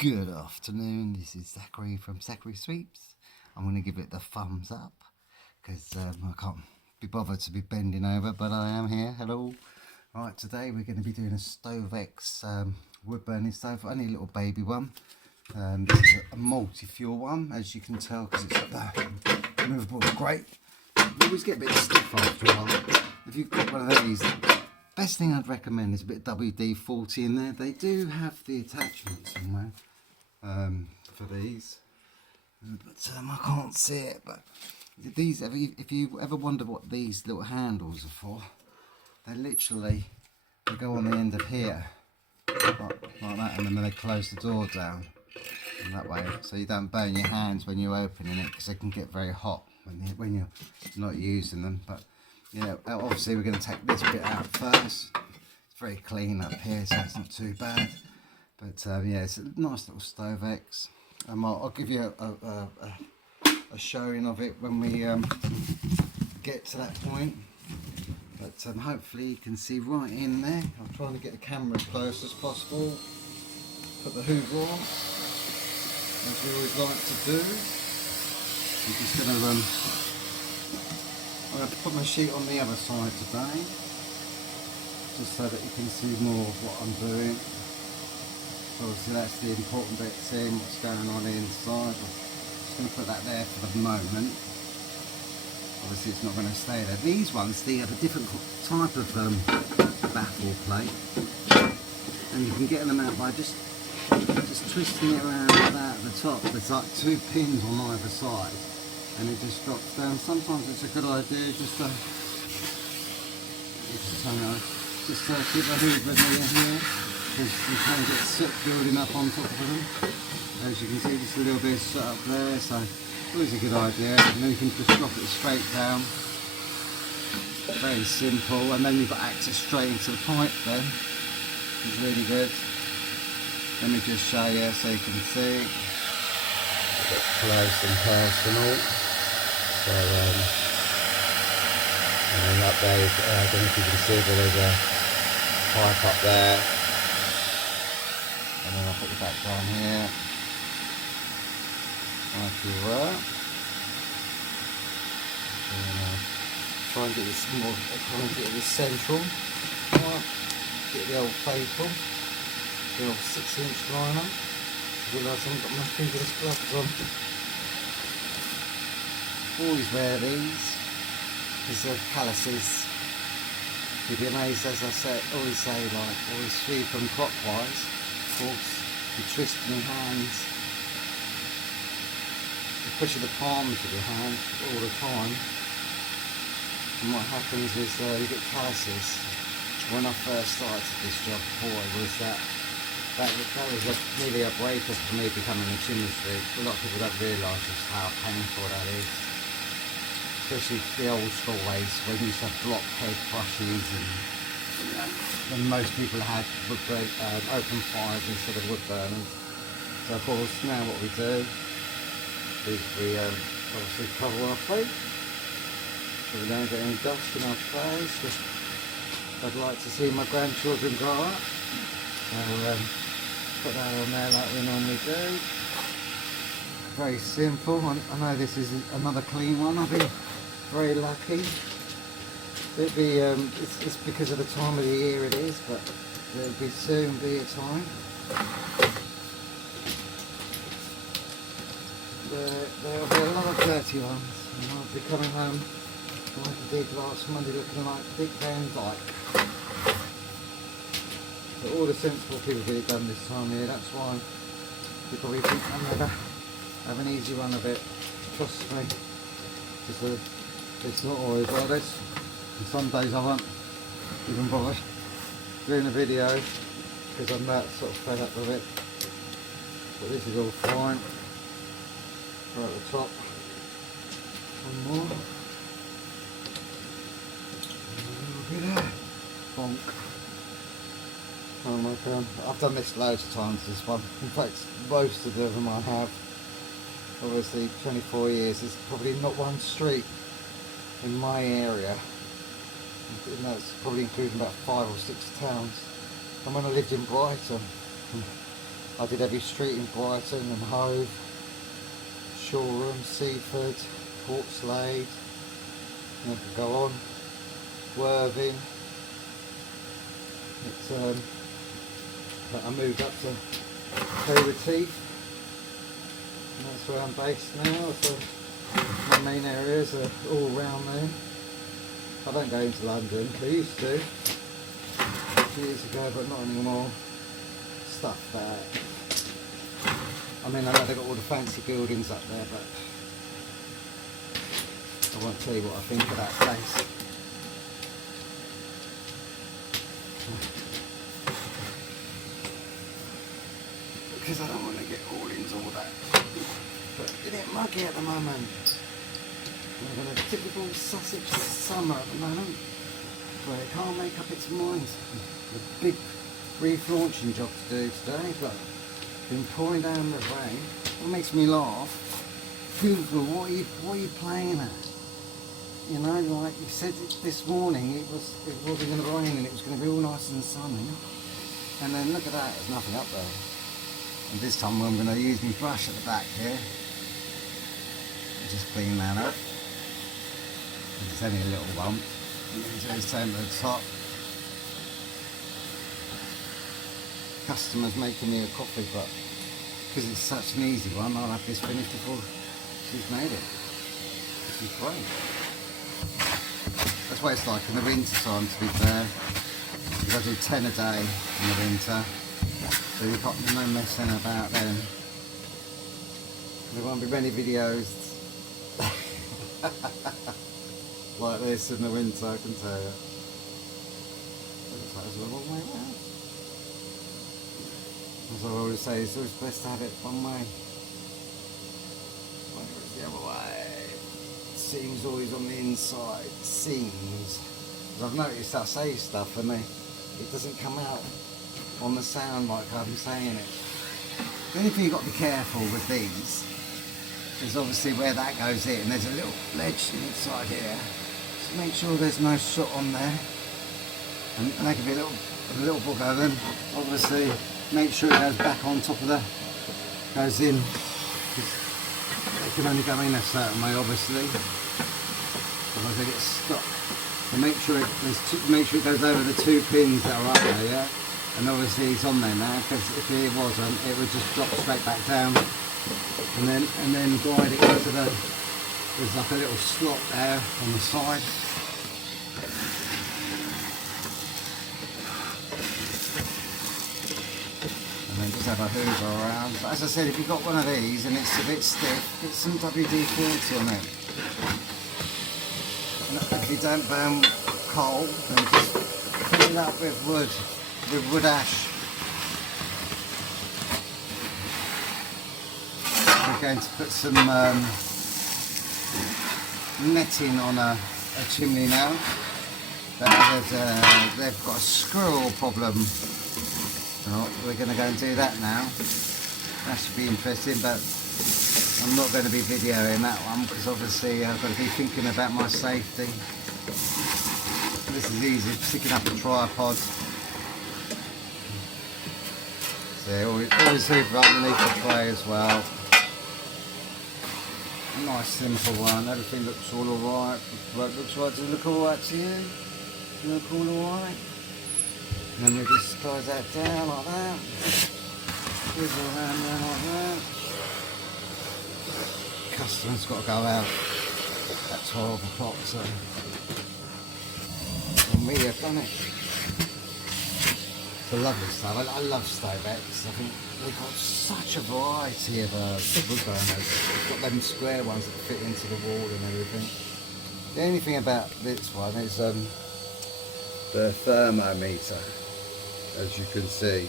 Good afternoon, this is Zachary from Zachary Sweeps. I'm going to give it the thumbs up because I can't be bothered to be bending over, but I am here. Hello. Right, today we're going to be doing a Stovax wood burning stove, only a little baby one. This is a multi-fuel one, as you can tell, because it's the movable grate. You always get a bit stiff after a while. If you've got one of these, best thing I'd recommend is a bit of WD-40 in there. They do have the attachment somewhere for these, but I can't see it. But these, if you ever wonder what these little handles are for, they literally go on the end of here, like that, and then they close the door down in that way, so you don't burn your hands when you're opening it, because they can get very hot when you're not using them. But yeah, obviously we're going to take this bit out first. It's very clean up here, so it's not too bad. But yeah, it's a nice little Stovax. I'll give you a showing of it when we get to that point. But hopefully you can see right in there. I'm trying to get the camera as close as possible. Put the hoover on, as we always like to do. I'm just going to put my sheet on the other side today, just so that you can see more of what I'm doing. Obviously that's the important bit, seeing what's going on inside. I'm just going to put that there for the moment. Obviously it's not going to stay there. These ones, they have a different type of baffle plate, and you can get them out by just twisting it around like that at the top. There's like two pins on either side, and it just drops down. Sometimes it's a good idea just to keep the hoover near here, because you can get soot building up on top of them. As you can see, just a little bit of soot up there, so it's always a good idea. And then you can just drop it straight down. Very simple, and then you've got access straight into the pipe then. It's really good. Let me just show you so you can see. A bit close and personal. So, and then up there, I don't know if you can see, but there's a pipe up there. And then I'll put it back down here, like you were. And try and get this more, try and get this central. Right. Get the old faithful, the old 6-inch liner. I realise I haven't got my fingerless gloves on. Always wear these, because they're calluses. You'd be amazed, as I say, always sweep them clockwise. Of course, you're twisting your hands, you're pushing the palms of your hand all the time, and what happens is you get calluses. When I first started this job, boy, was that was really a breaker for me becoming a chimney sweep. A lot of people don't realise just how painful that is, especially the old school ways when you used to have blockhead brushes, and most people had open fires instead of wood burners. So of course now what we do is we obviously cover our feet so we don't get any dust in our face. I'd like to see my grandchildren grow up. So put that on there like we normally do. Very simple. I know this is another clean one. I've been very lucky. It's because of the time of the year it is, but there'll soon be a time. There'll be a lot of dirty ones, and I'll be coming home like I did last Monday, looking like Dick Van Dyke. But all the sensible people get it done this time of year. That's why you probably think I'm never have an easy run of it. Trust me, because it's not always like this. And some days I won't even bother doing a video because I'm that sort of fed up with it. But this is all fine. Right at the top. One more. Bonk. Oh my god, I've done this loads of times, this one. In fact, most of them I have. Obviously 24 years, there's probably not one street in my area, and that's probably including about 5 or 6 towns. And when I lived in Brighton, I did every street in Brighton and Hove, Shoreham, Seaford, Portslade, and I could go on, Worthing. But I moved up to Teeth, and that's where I'm based now, so my main areas are all around there. I don't go into London, I used to years ago, but not anymore. Stuff that, I mean, I know they've got all the fancy buildings up there, but I won't tell you what I think of that place. Because I don't want to get all into all that. But it ain't muggy at the moment. We're having a typical Sussex summer at the moment, where it can't make up its mind. The big reef launching job to do today, but been pouring down the rain. What makes me laugh, Google, what are you playing at? You know, like you said this morning, it wasn't going to rain and it was going to be all nice and sunny. And then look at that, there's nothing up there. And this time I'm going to use my brush at the back here. Just clean that up. It's only a little bump. And then just turn to the top. Customer's making me a coffee, but because it's such an easy one, I'll have this finished before she's made it. This is great. That's what it's like in the winter time, to be fair. Because I do 10 a day in the winter, so you've got no messing about then. There won't be many videos like this in the winter, I can tell you. Looks like it's a long way round. As I always say, it's always best to have it one way. Whether it's the other way. Seams always on the inside. Seams. Because I've noticed I say stuff and it doesn't come out on the sound like I'm saying it. The only thing you've got to be careful with these is obviously where that goes in. There's a little ledge inside here. So make sure there's no soot on there. And that could be a little bugger. Then obviously make sure it goes back on top of goes in. It can only go in a certain way, obviously. Otherwise they get stuck. So make sure it goes over the 2 pins that are up there, yeah. And obviously it's on there now, because if it wasn't, it would just drop straight back down. And then glide it into there's like a little slot there on the side. And then just have a hoover around. But as I said, if you've got one of these and it's a bit stiff, get some WD-40 on it. And if you don't burn coal, then just fill it up with wood ash. We're going to put some netting on a chimney now. They've got a squirrel problem. So we're going to go and do that now. That should be interesting, but I'm not going to be videoing that one because obviously I've got to be thinking about my safety. This is easy, sticking up a tripod. So always hoover underneath the tray as well. A nice simple one, everything looks all alright. Looks right, does it look alright to you? Look all alright? And then we just slide that down like that. Wiggle around there like that. Customer's got to go out at 12 o'clock, so and we have done it. It's a lovely stuff. I love Stovax. I think they've got such a variety of wood burners. They've got them square ones that fit into the wall and everything. The only thing about this one is the thermometer. As you can see,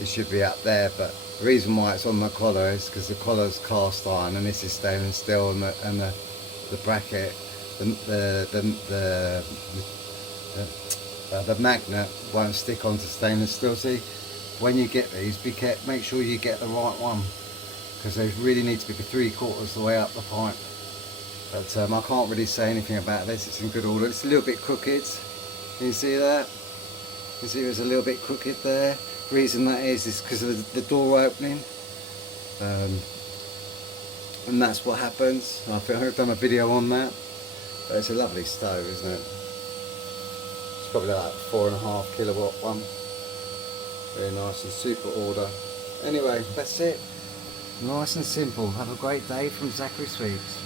it should be up there, but the reason why it's on the collar is because the collar's cast iron and this is stainless steel, and the bracket, the magnet won't stick onto stainless steel. See, when you get these, make sure you get the right one, because they really need to be 3/4 the way up the pipe. But I can't really say anything about this. It's in good order. It's a little bit crooked. Can you see that? You can see it's a little bit crooked there. reason that is because of the door opening. And that's what happens. I think I've done a video on that. But it's a lovely stove, isn't it? It's probably like 4.5 kilowatt one. Very nice and super order. Anyway, that's it. Nice and simple. Have a great day from Zachary Sweeps.